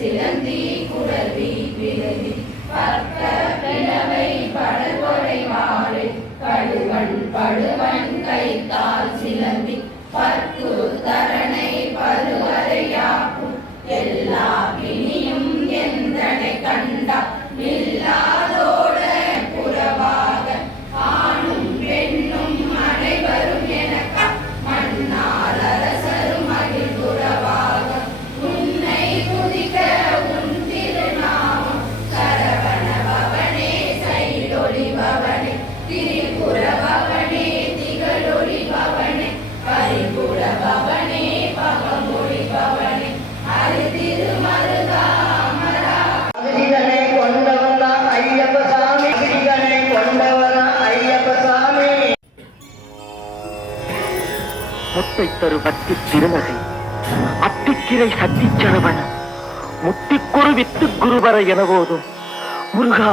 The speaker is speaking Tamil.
சிலந்தி குடவி விருதி பற்க பிளவை படகொடை வாழை கடுவன் படுவன் கைத்தால் சிலம்பி பற்கு தரணை பருவரையாக்கும் எல்லா பிணியும் எந்தனை கண்டா இல்லாதோட புறவாக ஆணும் பெண்ணும் அனைவரும் எனக்க மன்னால் அரசரும் மகிழ்வுறவாக உன்னை துதிக்க உன் திருநாமம் சரவண பவனே சைலொளி பவனே திரிபுர பவனே திகழொளி பவனே பரிபுர பவனே பகமொழி பவனே அரு திருமருகா முத்தை தரு பக்தி திருநகை அத்திக்கிரை சத்திச்சரவண முத்திக்குரு வித்து குருவர என போதும் முருகா.